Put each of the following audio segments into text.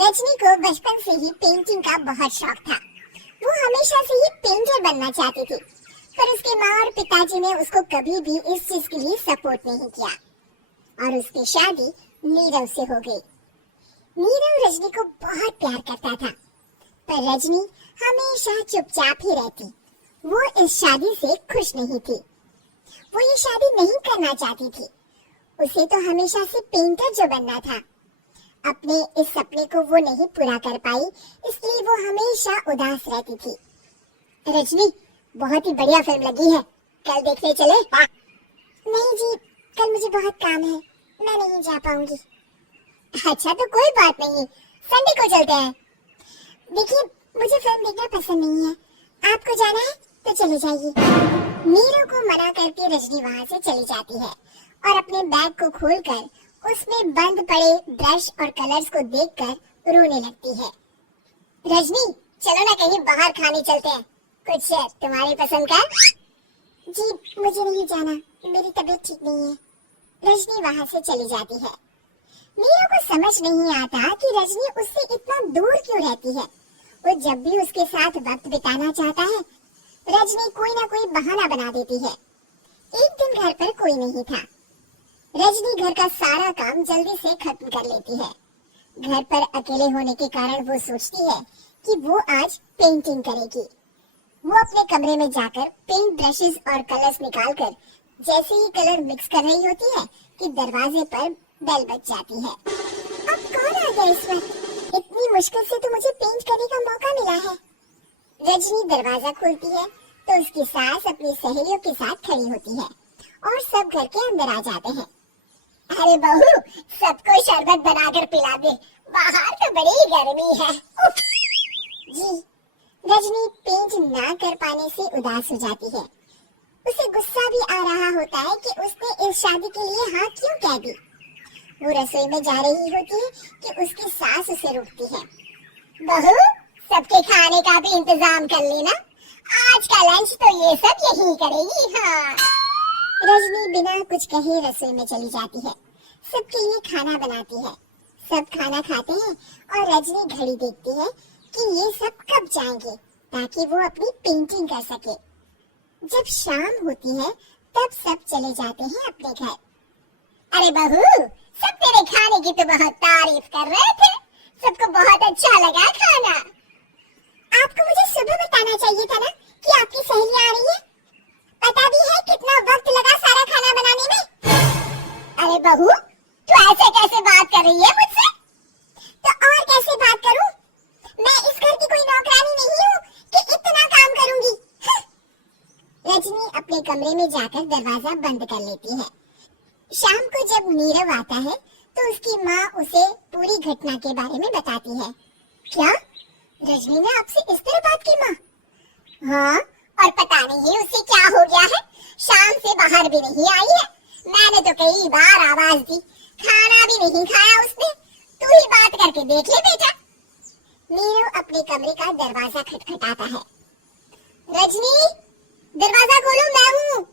रजनी को बचपन से ही पेंटिंग का बहुत शौक था। वो हमेशा से ही पेंटर बनना चाहती थी, पर उसके माँ और पिताजी ने उसको कभी भी इस चीज के लिए सपोर्ट नहीं किया और उसकी शादी नीरव से हो गई। नीरव रजनी को बहुत प्यार करता था, पर रजनी हमेशा चुपचाप ही रहती। वो इस शादी से खुश नहीं थी। वो ये शादी नहीं करना चाहती थी। उसे तो हमेशा से पेंटर जो बनना था। अपने इस सपने को वो नहीं पूरा कर पाई, इसलिए वो हमेशा उदास रहती थी। रजनी, बहुत ही बढ़िया फिल्म लगी है, कल देखने चले? नहीं जी, कल मुझे बहुत काम है, मैं नहीं जा पाऊंगी। अच्छा तो कोई बात नहीं, संडे को चलते हैं। देखिए, मुझे फिल्म देखना पसंद नहीं है, आपको जाना है तो चले जाइए। नीरू को मना करके रजनी वहाँ से चली जाती है और अपने बैग को खोलकर उसमें बंद पड़े ब्रश और कलर्स को देखकर रोने लगती है। रजनी, चलो ना कहीं बाहर खाने चलते हैं, कुछ तुम्हारी पसंद का। जी मुझे नहीं जाना, मेरी तबीयत ठीक नहीं है। रजनी वहाँ से चली जाती है। नीरू को समझ नहीं आता कि रजनी उससे इतना दूर क्यों रहती है। वो जब भी उसके साथ वक्त बिताना चाहता है, रजनी कोई ना कोई बहाना बना देती है। एक दिन घर पर कोई नहीं था। रजनी घर का सारा काम जल्दी से खत्म कर लेती है। घर पर अकेले होने के कारण वो सोचती है कि वो आज पेंटिंग करेगी। वो अपने कमरे में जाकर पेंट ब्रशेस और कलर्स निकालकर जैसे ही कलर मिक्स कर रही होती है कि दरवाजे पर बेल बज जाती है। अब कौन आ गया इस वक्त? इतनी मुश्किल से तो मुझे पेंट करने का मौका मिला है। रजनी दरवाजा खोलती है तो उसकी सास अपनी सहेलियों के साथ खड़ी होती है और सब घर के अंदर आ जाते हैं। अरे बहू, सबको शरबत बनाकर पिला दे, बाहर तो बड़ी गर्मी है। जी। रजनी पेंट ना कर पाने से उदास हो जाती है। उसे गुस्सा भी आ रहा होता है कि उसने इस शादी के लिए हाँ क्यों कह दी। वो रसोई में जा रही होती है कि उसकी सास उसे रोकती है। बहू, सबके खाने का भी इंतजाम कर लेना, आज का लंच तो ये सब यही करेगी। हाँ। रजनी बिना कुछ कहे रसोई में चली जाती है। सबके लिए खाना बनाती है। सब खाना खाते हैं और रजनी घड़ी देखती है कि ये सब कब जाएंगे ताकि वो अपनी पेंटिंग कर सके। जब शाम होती है तब सब चले जाते हैं अपने घर। अरे बहू, सब तेरे खाने की तो बहुत तारीफ कर रहे थे, सबको बहुत अच्छा लगा खाना। आपको मुझे सुबह बताना चाहिए था ना कि आपकी सहेली आ रही है। पता भी है कितना वक्त लगा सारा खाना बनाने में। अरे बहू, तू ऐसे कैसे बात कर रही है मुझसे? तो और कैसे बात करूं? मैं इस घर की कोई नौकरानी नहीं हूँ कि इतना काम करूंगी। रजनी अपने कमरे में जाकर दरवाजा बंद कर लेती है। शाम को जब नीरव आता है तो उसकी माँ उसे पूरी घटना के बारे में बताती है। क्या रजनी ने आपसे इस तरह बात की माँ? हाँ, और पता नहीं उसे क्या हो गया है, शाम से बाहर भी नहीं आई है। मैंने तो कई बार आवाज दी, खाना भी नहीं खाया उसने। तू ही बात करके देख ले बेटा। नीरव अपने कमरे का दरवाजा खटखटाता है। रजनी, दरवाजा खोलो, मैं हूँ।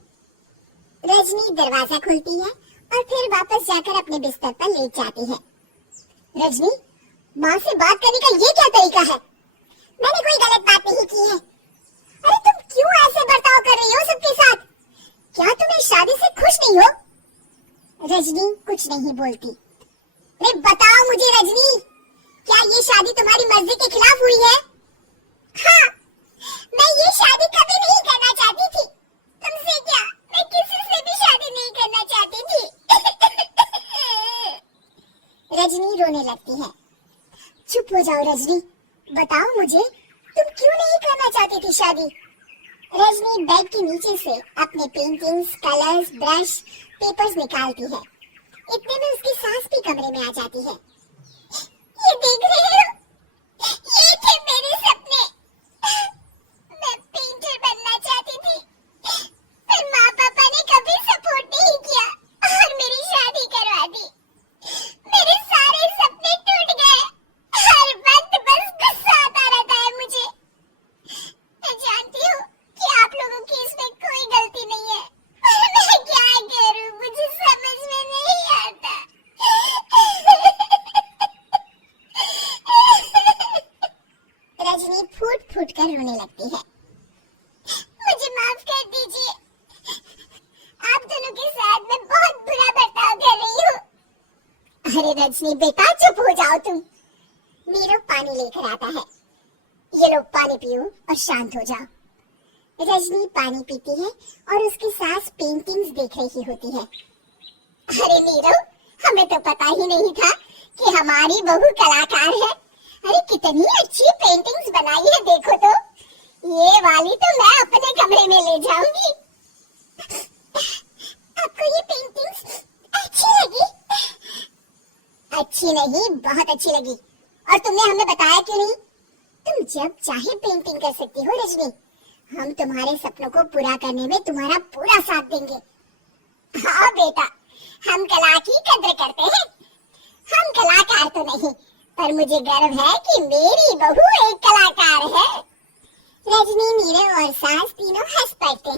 रजनी दरवाजा खोलती है और फिर वापस जाकर अपने बिस्तर पर लेट जाती है। रजनी, माँ से बात करने का ये क्या तरीका है? मैंने कोई गलत बात नहीं की है। अरे तुम क्यों ऐसे बर्ताव कर रही हो सबके साथ? क्या तुम इस शादी से खुश नहीं हो? रजनी कुछ नहीं बोलती। अरे बताओ मुझे रजनी, क्या ये शादी तुम्हारी मर्जी के खिलाफ हुई है? हाँ, मैं ये शादी कभी नहीं करना चाहती थी। तुमसे क्या, मैं किसी से भी शादी नहीं करना चाहती थी। रजनी रोने लगती है। चुप हो जाओ रजनी, बताओ मुझे, तुम क्यों नहीं करना चाहती थी शादी? रजनी बेड के नीचे से अपने पेंटिंग्स, कलर्स, ब्रश, पेपर्स निकालती है। इतने में उसकी सास भी कमरे में आ जाती है। ये देख रहे हो, ये थे मेरे सपने। मैं पेंटर बनना चाहती थी, पर माँ पापा ने कभी सपोर्ट नहीं किया और मेरी शादी करवा दी। मेरे सारे सपने टूट गए। हर वक्त बस गुस्सा आता रहता है मुझे। मैं जानती हूँ कि आप लोगों की इसमें कोई गलती नहीं है, पर मैं क्या करूँ, मुझे समझ में नहीं आता। सोचकर रोने लगती है। मुझे माफ कर दीजिए, आप दोनों के साथ मैं बहुत बुरा बर्ताव कर रही हूँ। अरे रजनी बेटा चुप हो जाओ तुम। नीरव पानी लेकर आता है। ये लो पानी पियो और शांत हो जाओ। रजनी पानी पीती है और उसकी सास पेंटिंग्स देख रही होती है। अरे नीरव, हमें तो पता ही नहीं था कि हमारी बहू कलाकार है। अरे कितनी अच्छी पेंटिंग्स बनाई है, देखो तो। ये वाली तो मैं अपने कमरे में ले जाऊंगी। आपको ये पेंटिंग्स अच्छी लगी? अच्छी नहीं, बहुत अच्छी लगी। और तुमने हमें बताया क्यों नहीं? तुम जब चाहे पेंटिंग कर सकती हो रजनी। हम तुम्हारे सपनों को पूरा करने में तुम्हारा पूरा साथ देंगे। हाँ बेटा, हम कला की कद्र करते हैं। हम कलाकार तो नहीं, पर मुझे गर्व है कि मेरी बहू एक कलाकार है। रजनी, नीरव और सास तीनों हंस पड़ते हैं।